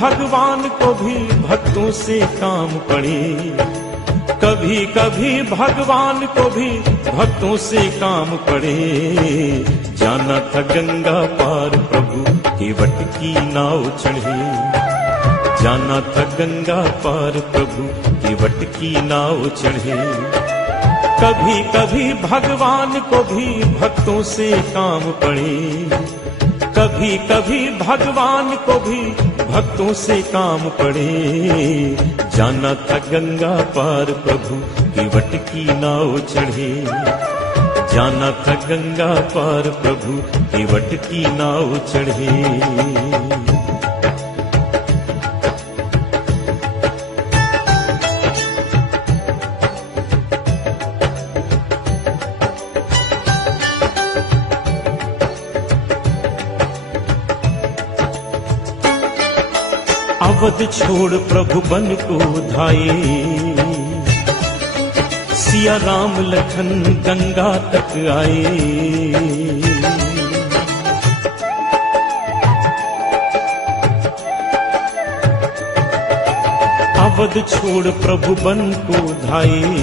भगवान को भी भक्तों से काम पड़े, कभी कभी भगवान को भी भक्तों से काम पड़े। जाना था गंगा पार प्रभु केवट की नाव चढ़े, जाना था गंगा पार प्रभु केवट की नाव चढ़े। कभी कभी भगवान को भी भक्तों से काम पड़े, कभी कभी भगवान को भी भक्तों से काम पड़े। जाना था गंगा पार प्रभु केवट की नाव चढ़े, जाना था गंगा पार प्रभु केवट की नाव चढ़े। अवध छोड़ प्रभु बन को धाये, सिया राम लखन गंगा तक आए। अवध छोड़ प्रभु बन को धाये,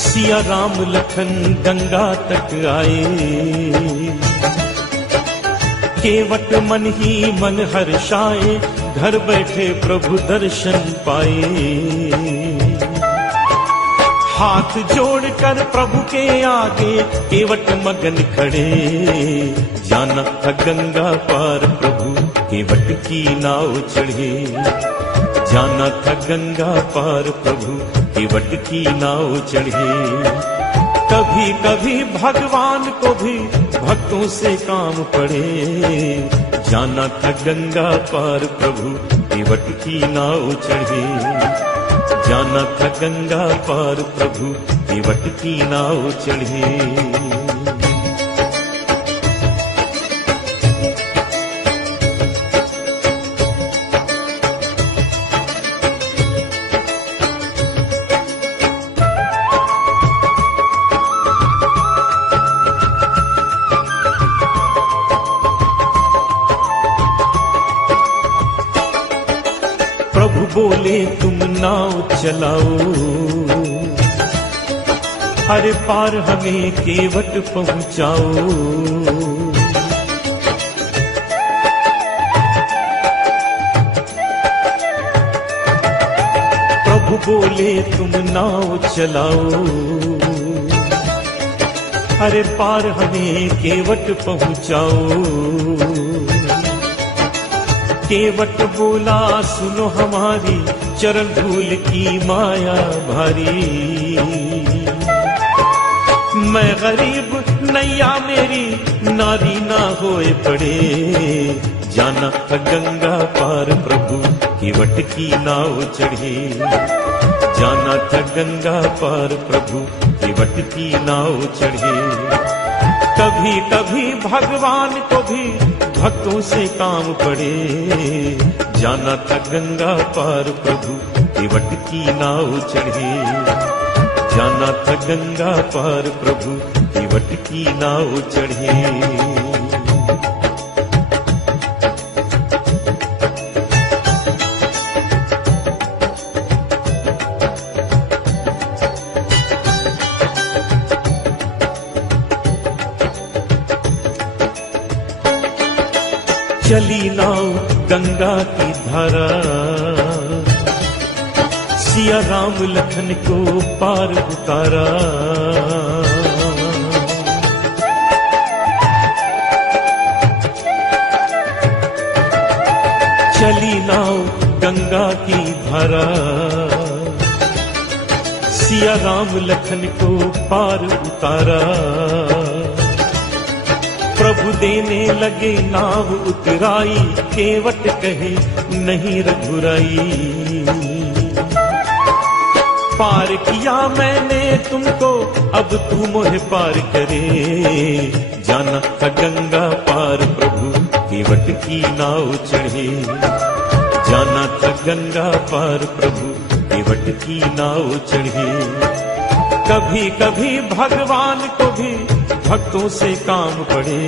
सिया राम लखन गंगा तक आए। केवट मन ही मन हर्षाए, घर बैठे प्रभु दर्शन पाए। हाथ जोड़कर प्रभु के आगे केवट मगन खड़े, जाना था गंगा पार प्रभु केवट की नाव चढ़े, जाना था गंगा पार प्रभु केवट की नाव चढ़े। कभी कभी भगवान को भी भक्तों से काम पड़े, जाना था गंगा पार प्रभु केवट की नाव चढ़े, जाना था गंगा पार प्रभु केवट की नाव चढ़े। प्रभु बोले तुम नाव चलाओ, हर पार हमें केवट पहुंचाओ। प्रभु बोले तुम नाव चलाओ, हर पार हमें केवट पहुंचाओ। केवट बोला सुनो हमारी चरण धूल की माया भारी, मैं गरीब नैया मेरी नारी ना होए पड़े। जाना था गंगा पार प्रभु केवट की नाव चढ़े, जाना था गंगा पार प्रभु केवट की नाव चढ़े। कभी कभी भगवान को भी भक्तों से काम पड़े, जाना था गंगा पार प्रभु केवट की नाव चढ़े, जाना था गंगा पार प्रभु केवट की नाव चढ़े। चली नाव गंगा की धारा, सिया राम लखन को पार उतारा। चली नाव गंगा की धारा, सिया राम लखन को पार उतारा। प्रभु देने लगे नाव उतराई, केवट कहे नहीं रघुराई। पार किया मैंने तुमको अब तू मोहे पार करे, जाना था गंगा पार प्रभु केवट की नाव चढ़े, जाना था गंगा पार प्रभु केवट की नाव चढ़े। कभी कभी भगवान को भी भक्तों से काम पड़े,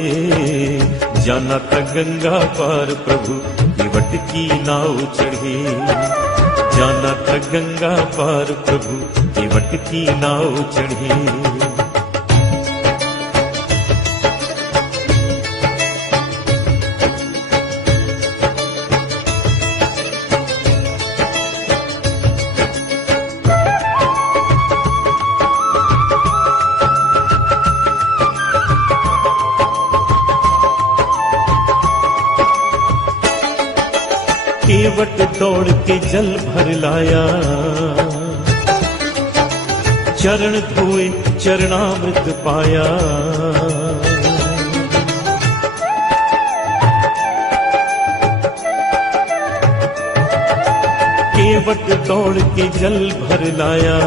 जाना था गंगा पार प्रभु केवट की नाव चढ़े। जाना था गंगा पार प्रभु केवट की नाव चढ़े। केवट दौड़ के जल भर लाया, चरण धोए चरणामृत पाया। केवट दौड़ के जल भर लाया,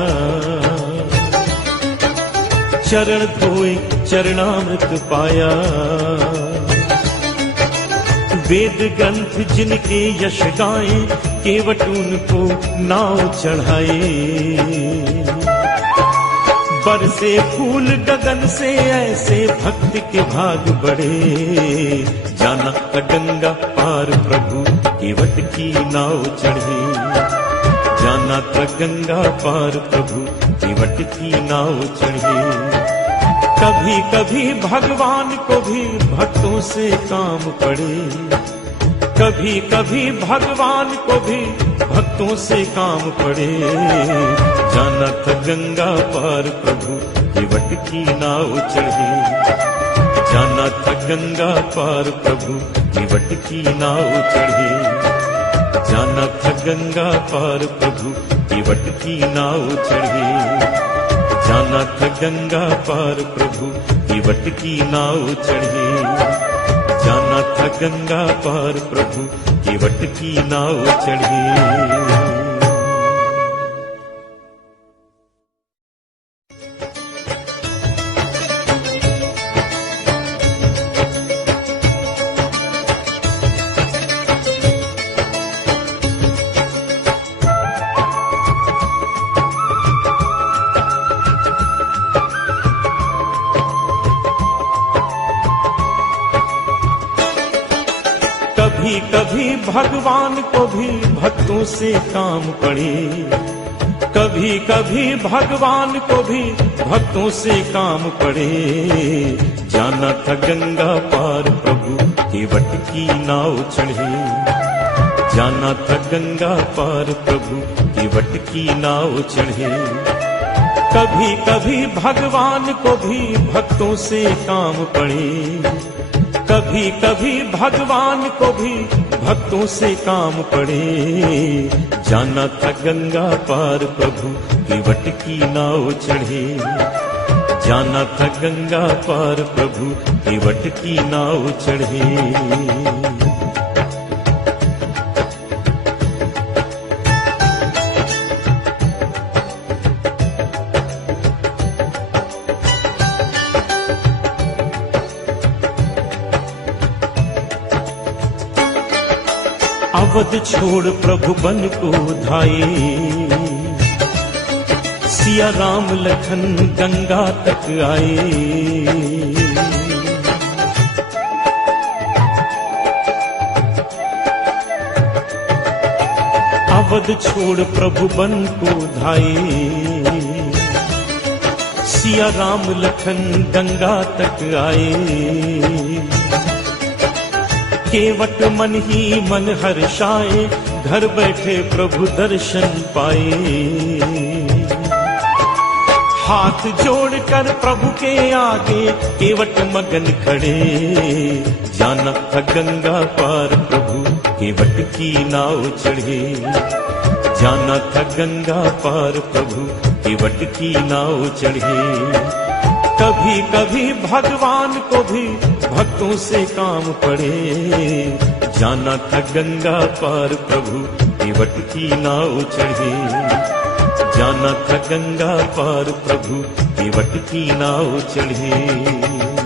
चरण धोए चरणामृत पाया। वेद ग्रंथ जिनके यश गाए, केवट उनको नाव चढ़ाए। बरसे फूल गगन से ऐसे भक्त के भाग बढ़े। जाना था गंगा पार प्रभु केवट की नाव चढ़े। जाना था गंगा पार प्रभु केवट की नाव चढ़े। कभी कभी भगवान को भी भक्तों से काम पड़े। कभी कभी भगवान को भी भक्तों से काम पड़े। जाना था गंगा पार प्रभु केवट की नाव चढ़े। जाना था गंगा पार प्रभु केवट की नाव चढ़े। जाना था गंगा पार प्रभु केवट की नाव चढ़े। जाना था गंगा पार प्रभु केवट की नाव चढ़े। जाना था गंगा पार प्रभु केवट की नाव चढ़े। कभी कभी भगवान को भी भक्तों से काम पड़े। कभी कभी भगवान को भी भक्तों से काम पड़े। जाना था गंगा पार प्रभु केवट की नाव चढ़े। जाना था गंगा पार प्रभु केवट की नाव चढ़े। कभी कभी भगवान को भी भक्तों से काम पड़े। कभी कभी भगवान को भी भक्तों से काम पड़े। जाना था गंगा पार प्रभु केवट की नाव चढ़े। जाना था गंगा पार प्रभु केवट की नाव चढ़े। अवध छोड़ प्रभु बन को धाये। सिया राम लखन गंगा तक आए। अवध छोड़ प्रभु बन को धाये। सिया राम लखन गंगा तक आए। केवट मन ही मन हर्षाए, घर बैठे प्रभु दर्शन पाए। हाथ जोड़कर प्रभु के आगे केवट मगन खड़े। जाना था गंगा पार प्रभु केवट की नाव चढ़े। जाना था गंगा पार प्रभु केवट की नाव चढ़े। कभी कभी भगवान को भी भक्तों से काम पड़े। जाना था गंगा पार प्रभु केवट की नाव चढ़े। जाना था गंगा पार प्रभु केवट की नाव चढ़े।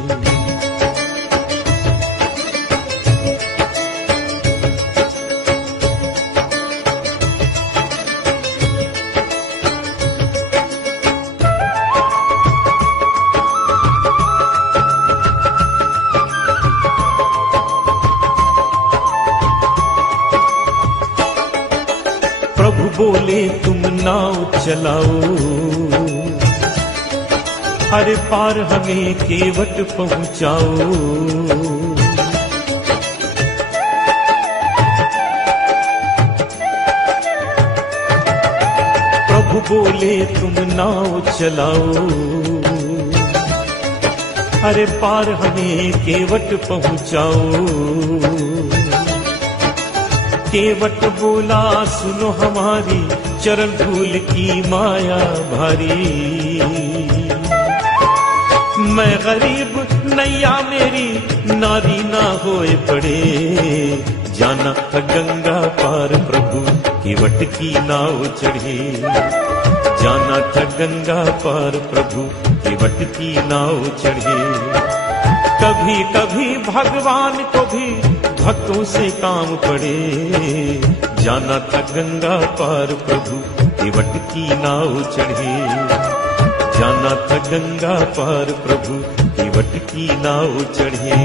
तुम नाव चलाओ, हर पार हमें केवट पहुंचाओ। प्रभु बोले तुम नाव चलाओ, हर पार हमें केवट पहुंचाओ। केवट बोला सुनो हमारी चरण धूल की माया भारी, मैं गरीब नैया मेरी नारी ना होए पड़े। जाना था गंगा पार प्रभु केवट की नाव चढ़े, जाना था गंगा पार प्रभु केवट की नाव चढ़े। कभी कभी भगवान को भी भक्तों से काम पड़े, जाना था गंगा पार प्रभु केवट की नाव चढ़े, जाना था गंगा पार प्रभु केवट की नाव चढ़े।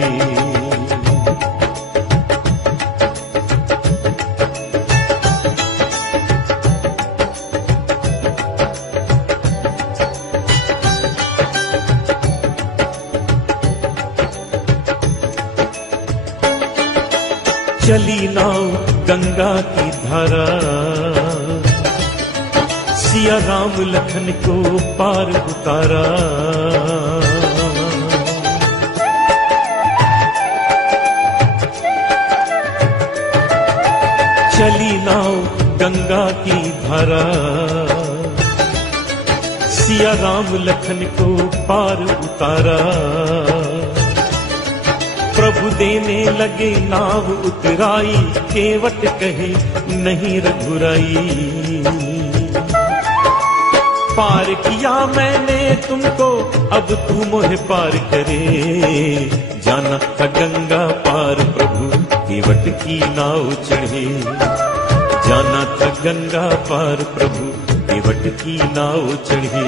चली नाव गंगा की धारा, सिया राम लखन को पार उतारा। चली नाव गंगा की धारा, सिया राम लखन को पार उतारा। प्रभु देने लगे नाव उतराई, केवट कहे नहीं रघुराई। पार किया मैंने तुमको अब तू मोहे पार करे, जाना था गंगा पार प्रभु केवट की नाव चढ़े, जाना था गंगा पार प्रभु केवट की नाव चढ़े।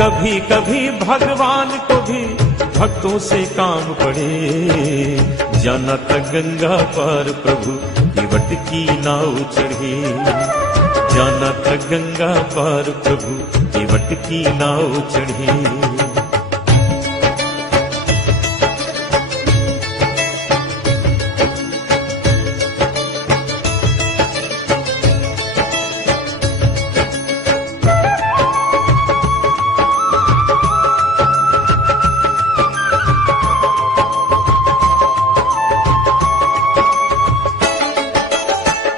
कभी कभी भगवान को भी भक्तों से काम पड़े, जाना था गंगा पार प्रभु केवट की नाव चढ़े, जाना था गंगा पार प्रभु केवट की नाव चढ़े।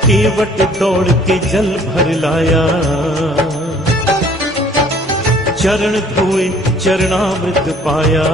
केवट दौड़ के जल भर लाया, चरण धोए चरणामृत पाया।